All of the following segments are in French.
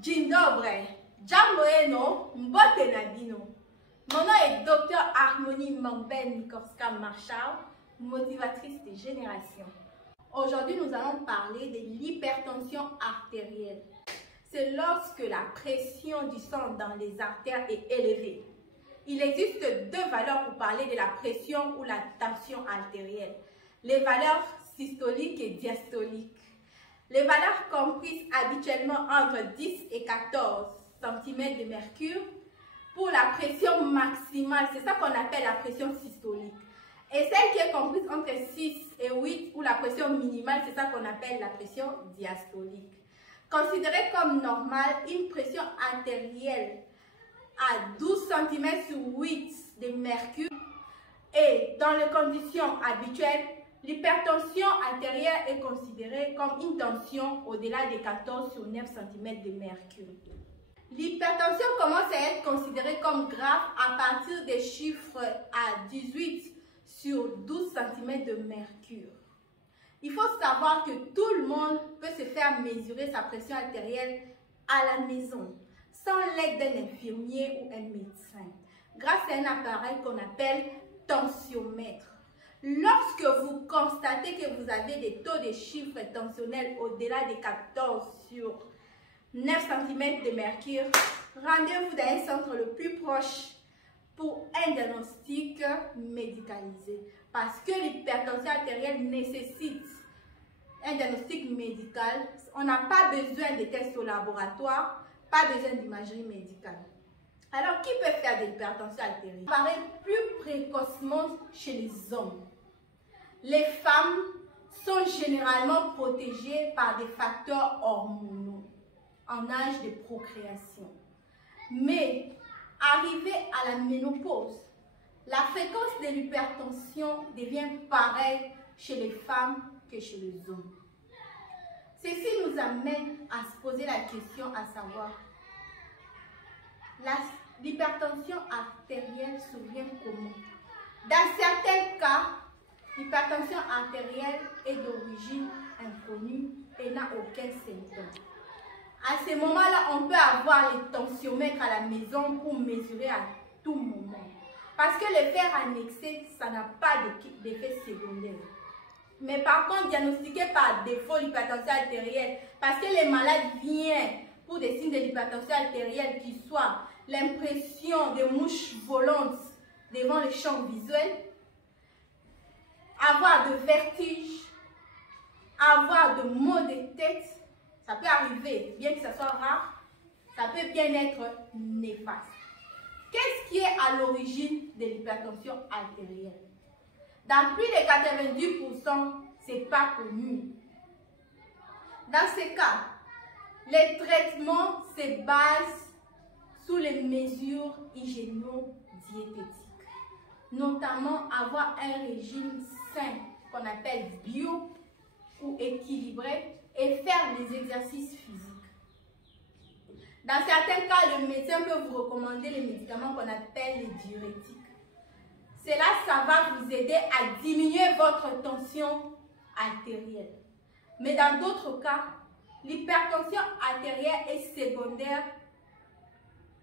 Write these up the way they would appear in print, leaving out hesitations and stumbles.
Dzień dobry, jambo eno, mbote na bino. Mon nom est Dr Harmonie Mamben Nikorska-Marshall, motivatrice des générations. Aujourd'hui, nous allons parler de l'hypertension artérielle. C'est lorsque la pression du sang dans les artères est élevée. Il existe deux valeurs pour parler de la pression ou la tension artérielle. Les valeurs systoliques et diastoliques. Les valeurs comprises habituellement entre 10 et 14 cm de mercure pour la pression maximale, c'est ça qu'on appelle la pression systolique. Et celle qui est comprise entre 6 et 8 ou la pression minimale, c'est ça qu'on appelle la pression diastolique. Considérée comme normale, une pression artérielle à 12 cm sur 8 de mercure et dans les conditions habituelles, l'hypertension artérielle est considérée comme une tension au-delà de 14 sur 9 cm de mercure. L'hypertension commence à être considérée comme grave à partir des chiffres à 18 sur 12 cm de mercure. Il faut savoir que tout le monde peut se faire mesurer sa pression artérielle à la maison, sans l'aide d'un infirmier ou un médecin, grâce à un appareil qu'on appelle tensiomètre. Lorsque vous constatez que vous avez des taux de chiffres tensionnels au-delà de 14 sur 9 cm de mercure, rendez-vous dans un centre le plus proche pour un diagnostic médicalisé. Parce que l'hypertension artérielle nécessite un diagnostic médical. On n'a pas besoin de tests au laboratoire, pas besoin d'imagerie médicale. Alors, qui peut faire de l'hypertension artérielle? Ça apparaît plus précocement chez les hommes. Les femmes sont généralement protégées par des facteurs hormonaux en âge de procréation. Mais, arrivé à la ménopause, la fréquence de l'hypertension devient pareille chez les femmes que chez les hommes. Ceci nous amène à se poser la question à savoir, l'hypertension artérielle survient comment? Dans certains cas, l'hypertension artérielle est d'origine inconnue et n'a aucun symptôme. À ce moment-là, on peut avoir les tensiomètres à la maison pour mesurer à tout moment. Parce que le fer annexé, ça n'a pas d'effet secondaire. Mais par contre, diagnostiquer par défaut l'hypertension artérielle, parce que les malades viennent pour des signes de l'hypertension artérielle qui soient l'impression de mouches volantes devant le champ visuel, avoir de vertiges, avoir de maux de tête, ça peut arriver, bien que ce soit rare, ça peut bien être néfaste. Qu'est-ce qui est à l'origine de l'hypertension artérielle? Dans plus de 90%, ce n'est pas connu. Dans ces cas, les traitements se basent sur les mesures hygiéno-diététiques, notamment avoir un régime sain qu'on appelle bio ou équilibré et faire des exercices physiques. Dans certains cas, le médecin peut vous recommander les médicaments qu'on appelle les diurétiques. Cela, ça va vous aider à diminuer votre tension artérielle. Mais dans d'autres cas, l'hypertension artérielle est secondaire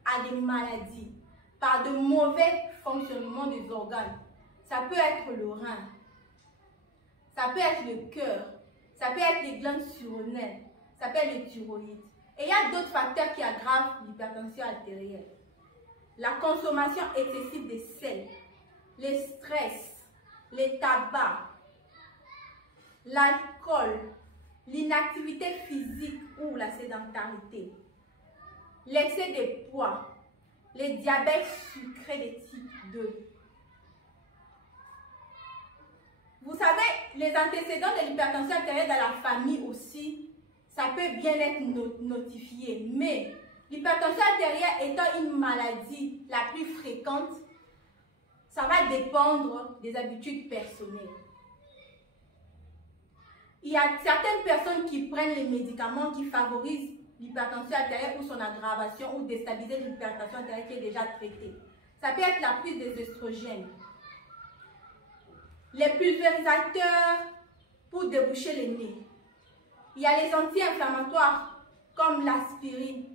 à des maladies, par de mauvais fonctionnements des organes. Ça peut être le rein, ça peut être le cœur, ça peut être les glandes surrénales, ça peut être le thyroïde. Et il y a d'autres facteurs qui aggravent l'hypertension artérielle. La consommation excessive de sel, le stress, les tabacs, l'alcool, l'inactivité physique ou la sédentarité, l'excès de poids, les diabètes sucrés de type 2. Vous savez, les antécédents de l'hypertension artérielle dans la famille aussi, ça peut bien être notifié. Mais l'hypertension artérielle étant une maladie la plus fréquente, ça va dépendre des habitudes personnelles. Il y a certaines personnes qui prennent les médicaments qui favorisent l'hypertension artérielle ou son aggravation ou déstabiliser l'hypertension artérielle qui est déjà traitée. Ça peut être la prise des oestrogènes, les pulvérisateurs pour déboucher le nez. Il y a les anti-inflammatoires comme l'aspirine,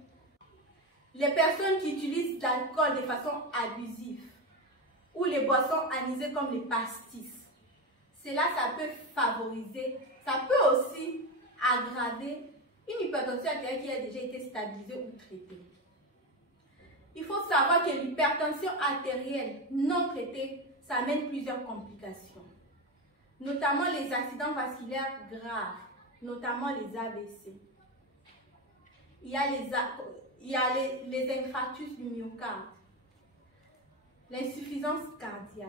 Les personnes qui utilisent l'alcool de façon abusive ou les boissons anisées comme les pastis, cela, ça peut favoriser, ça peut aussi aggraver une hypertension artérielle qui a déjà été stabilisée ou traitée. Il faut savoir que l'hypertension artérielle non traitée, ça amène plusieurs complications, notamment les accidents vasculaires graves, notamment les AVC. Il y a les infarctus du myocarde, l'insuffisance cardiaque,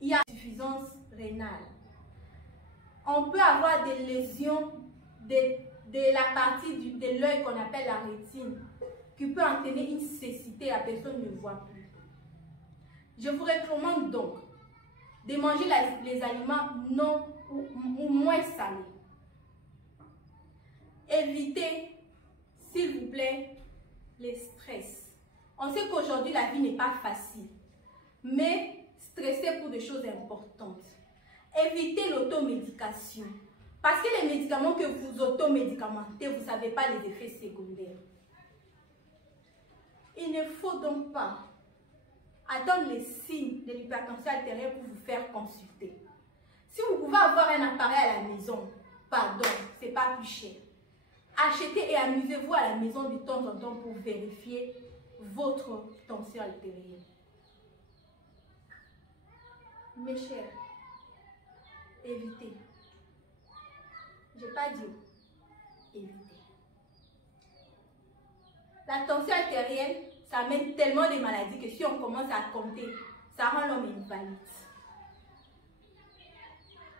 il y a l'insuffisance rénale. On peut avoir des lésions de la partie de l'œil qu'on appelle la rétine, qui peut entraîner une cécité, la personne ne voit plus. Je vous recommande donc de manger les aliments non ou moins salés. Évitez, s'il vous plaît, les stress. On sait qu'aujourd'hui, la vie n'est pas facile, mais stressez pour des choses importantes. Évitez l'automédication. Parce que les médicaments que vous automédicamentez, vous ne savez pas les effets secondaires. Il ne faut donc pas attendre les signes de l'hypertension artérielle pour vous faire consulter. Si vous pouvez avoir un appareil à la maison, pardon, ce n'est pas plus cher. Achetez et amusez-vous à la maison de temps en temps pour vérifier votre tension artérielle. Mes chers, évitez. Je n'ai pas dit évitez. La tension artérielle, ça amène tellement de maladies que si on commence à compter, ça rend l'homme invalide.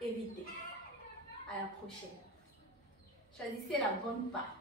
Évitez. À la prochaine. Choisissez la bonne part.